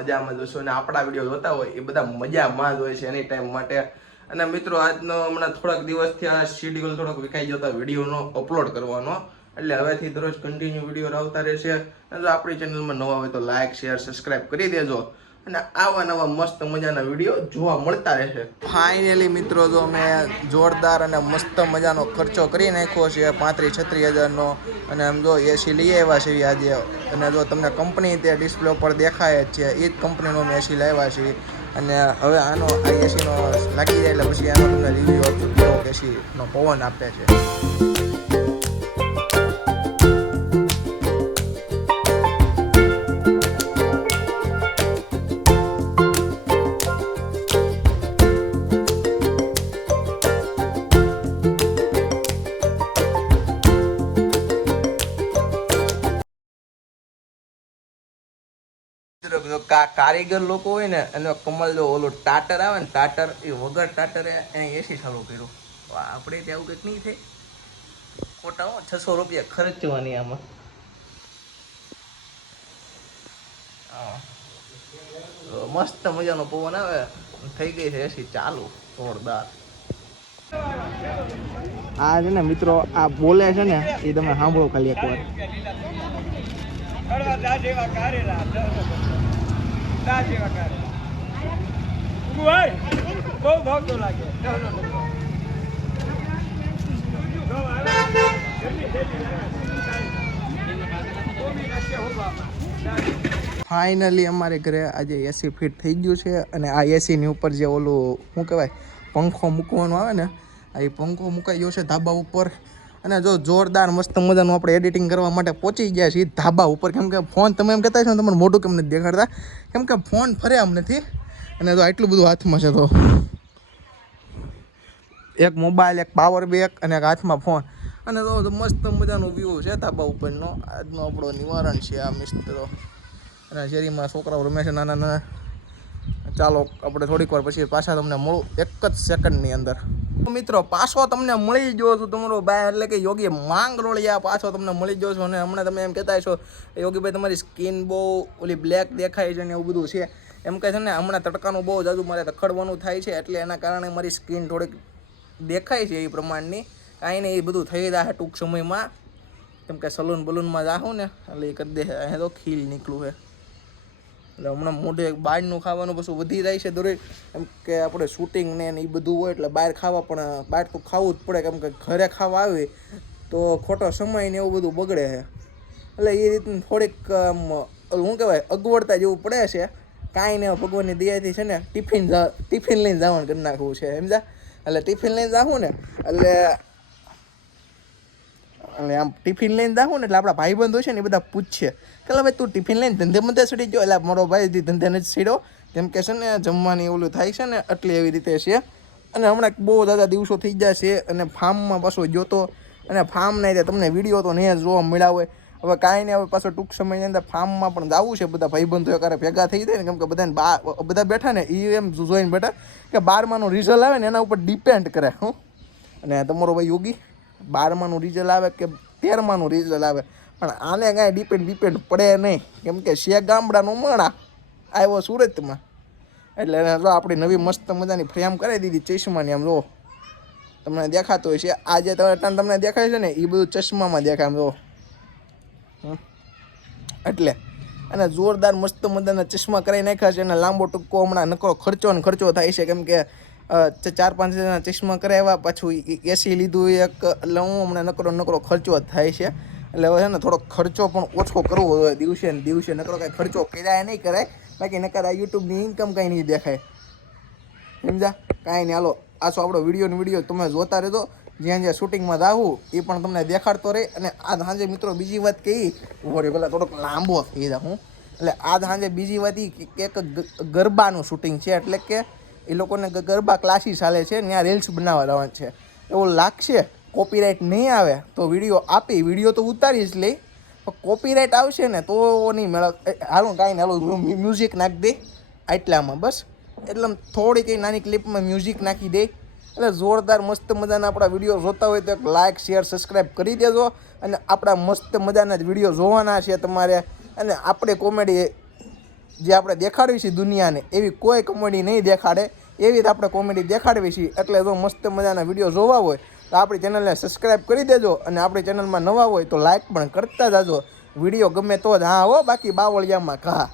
મજામાં જ હશો અને આપણા વિડીયો જોતા હોય એ બધા મજામાં જ હોય છે એની ટાઈમ માટે. અને મિત્રો આજનો હમણાં થોડાક દિવસથી આ શેડ્યુલ થોડોક વિખાઈ જતો વિડીયોનો અપલોડ કરવાનો, એટલે હવેથી દરરોજ કન્ટિન્યુ વિડીયો આવતા રહેશે. અને જો આપણી ચેનલમાં નવા હોય તો લાઇક શેર સબસ્ક્રાઈબ કરી દેજો અને આવા નવા મસ્ત મજાના વિડીયો જોવા મળતા રહેશે. ફાઇનલી મિત્રો જો મેં જોરદાર અને મસ્ત મજાનો ખર્ચો કરી નાખ્યો છે 35-36 હજારનો. અને આમ જો એસી લઈ આવ્યા છે આજે, અને જો તમને કંપની તે ડિસ્પ્લે ઉપર દેખાય જ છે, એ જ કંપનીનો મેં એસી લાવ્યા છે. અને હવે આનો આ એસીનો લાગી જાય એટલે પછી આનો તમને રિવ્યૂ આપું કેવો એસીનો પવન આપે છે. કારીગર લોકો હોય ને અને કમલ જો ઓલું ટાટર આવે ને ટાટર, એ વગર ટાટરે એને એસી ચાલુ કર્યું. આપણે ત્યાં આવું કંઈક નહીં થાય, ખોટા 600 રૂપિયા ખર્ચવાની આમાં. મસ્ત મજાનો પવન આવે, થઈ ગઈ છે એસી ચાલુ જોરદાર. આ છે ને મિત્રો આ બોલે છે ને એ તમે સાંભળો ખાલી એકવાર. ફાઇનલી અમારે ઘરે આજે એસી ફિટ થઈ ગયું છે. અને આ એસીની ઉપર જે ઓલું શું કહેવાય પંખો મૂકવાનો આવે ને, આ એ પંખો મુકાઈ ગયો છે ધાબા ઉપર. અને જો જોરદાર મસ્ત મજાનું આપણે એડિટિંગ કરવા માટે પહોંચી ગયા છીએ ધાબા ઉપર. કેમ કે ફોન તમે એમ કહેતા છો ને તમારું મોઢું કેમ નથી દેખાડતા, કેમ કે ફોન ફરે આમ નથી. અને જો આટલું બધું હાથમાં છે, તો એક મોબાઈલ, એક પાવર બેક અને એક હાથમાં ફોન. અને તો મસ્ત મજાનો વ્યૂ છે ધાબા ઉપરનો. આજનો આપણો નિવારણ છે આ મિત્રો. અને શેરીમાં છોકરાઓ રમે છે નાના નાના. ચાલો આપણે થોડીક વાર પછી પાછા તમને મળું એક જ સેકન્ડની અંદર. મિત્રો પાછો તમને મળી ગયો છું તમારો ભાઈ, એટલે કે યોગી માંગરોળિયા પાછો તમને મળી ગયો છો. અને હમણાં તમે એમ કહેતા છો યોગીભાઈ તમારી સ્કિન બહુ ઓલી બ્લેક દેખાય છે ને એવું બધું છે. એમ કહે છે ને હમણાં તડકાનું બહુ જાજુ મારે રખડવાનું થાય છે, એટલે એના કારણે મારી સ્કિન થોડીક દેખાય છે એ પ્રમાણની. કાંઈ નહીં, એ બધું થઈ જાય ટૂંક સમયમાં. કેમ કે સલૂન બલૂનમાં જાઉં ને એટલે એ કરી દે. અહીં તો ખીલ નીકળું છે, એટલે હમણાં મોઢે બહારનું ખાવાનું પછી વધી જાય છે દરેક. એમ કે આપણે શૂટિંગ ને એ બધું હોય એટલે બહાર ખાવા, પણ બહાર તો ખાવું જ પડે. કેમ કે ઘરે ખાવા આવી તો ખોટો સમય ને એવું બધું બગડે છે. એટલે એ રીતનું થોડીક શું કહેવાય અગવડતા જેવું પડે છે. કાંઈ ને ભગવાનની દયાથી છે ને ટિફિન લઈને જવાનું કરી નાખવું છે સમજા. એટલે ટિફિન લઈને જાઉં ને એટલે આમ ટિફિન લઈને જાઉં ને એટલે આપણા ભાઈબંધ હોય છે ને એ બધા પૂછશે કે ભાઈ તું ટિફિન લઈને ધંધે મંધે ચડી ગયો. એટલે મારો ભાઈ ધંધે નથી સીડો, કેમ કે છે ને જમવાની ઓલું થાય છે ને એટલે એવી રીતે છે. અને હમણાં બહુ દાદા દિવસો થઈ ગયા છે. અને ફાર્મમાં પાછો જોતો, અને ફાર્મ નહીં તમને વિડીયો તો નહીં જોવા મળ્યા હોય. હવે કાંઈ નહીં, હવે પાછો ટૂંક સમયની અંદર ફાર્મમાં પણ જવું છે. બધા ભાઈબંધો એકારે ભેગા થઈ જાય ને, કેમ કે બધાને બધા બેઠા ને એ એમ જોઈને બેઠા કે 12માનું રિઝલ્ટ આવે ને એના ઉપર ડિપેન્ડ કરે. હું અને તમારો ભાઈ યોગી 12માનું રિઝલ્ટ આવે કે 13માનું રિઝલ્ટ આવે, પણ આને કાંઈ ડિપેન્ડ પડે નહીં. કેમ કે છે ગામડાનું માણા આવ્યો સુરતમાં, એટલે એને જો આપણી નવી મસ્ત મજાની ફ્રેમ કરાવી દીધી ચશ્માની. આમ જો તમને દેખાતો હોય છે, આ જે તમને દેખાય છે ને એ બધું ચશ્મામાં દેખાય આમ જો. એટલે અને જોરદાર મસ્ત મજાના ચશ્મા કરાવી નાખ્યા છે. અને લાંબો ટૂંકો હમણાં નકરો ખર્ચો થાય છે. કેમ કે 4-5 હજારના ચશ્મા કરાવ્યા, પાછું એસી લીધું એક, એટલે હું હમણાં નકરો ખર્ચો જ થાય છે. એટલે હવે છે ને થોડોક ખર્ચો પણ ઓછો કરવો જોઈએ દિવસે ને દિવસે. નકરો કાંઈ ખર્ચો કર્યા નહીં કરાય, બાકી નકર આ યુટ્યુબની ઇન્કમ કાંઈ નહીં દેખાય સમજા. કાંઈ નહીં, હાલો આછો આપણો વિડીયો તમે જોતા રહેજો. જ્યાં જ્યાં શૂટિંગમાં જાવું એ પણ તમને દેખાડતો રહે. અને આ સાંજે મિત્રો બીજી વાત કહી વળી પેલા થોડોક લાંબો થઈ જાય હું. એટલે આ સાંજે બીજી વાત એ કે એક ગરબાનું શૂટિંગ છે, એટલે કે એ લોકોને ગરબા ક્લાસીસ ચાલે છે, ત્યાં રીલ્સ બનાવવા જવાનું છે. એવું લાગશે કોપીરાઇટ નહીં આવે તો વિડીયો તો ઉતારી જ લઈ, પણ કોપીરાઇટ આવશે ને તો નહીં મેળવ. હાલો કાંઈ ને હાલો મ્યુઝિક નાખી દે આટલામાં બસ. એટલે થોડી કંઈ નાની ક્લિપમાં મ્યુઝિક નાખી દે એટલે જોરદાર મસ્ત મજાના આપણા વિડીયો જોતા હોય તો એક લાઇક શેર સબસ્ક્રાઈબ કરી દેજો. અને આપણા મસ્ત મજાના જ વિડીયો જોવાના છે તમારે. અને આપણે કોમેડી જે આપણે દેખાડવી છે દુનિયાને એવી કોઈ કોમેડી નહીં દેખાડે, એવી જ આપણે કોમેડી દેખાડવી છે. એટલે જો મસ્ત મજાના વિડીયો જોવા હોય તો આપણી ચેનલને સબસ્ક્રાઈબ કરી દેજો, અને આપણી ચેનલમાં નવા હોય તો લાઈક પણ કરતા જાજો. વિડીયો ગમે તો જ હા હો, બાકી બાવળિયામાં ઘા.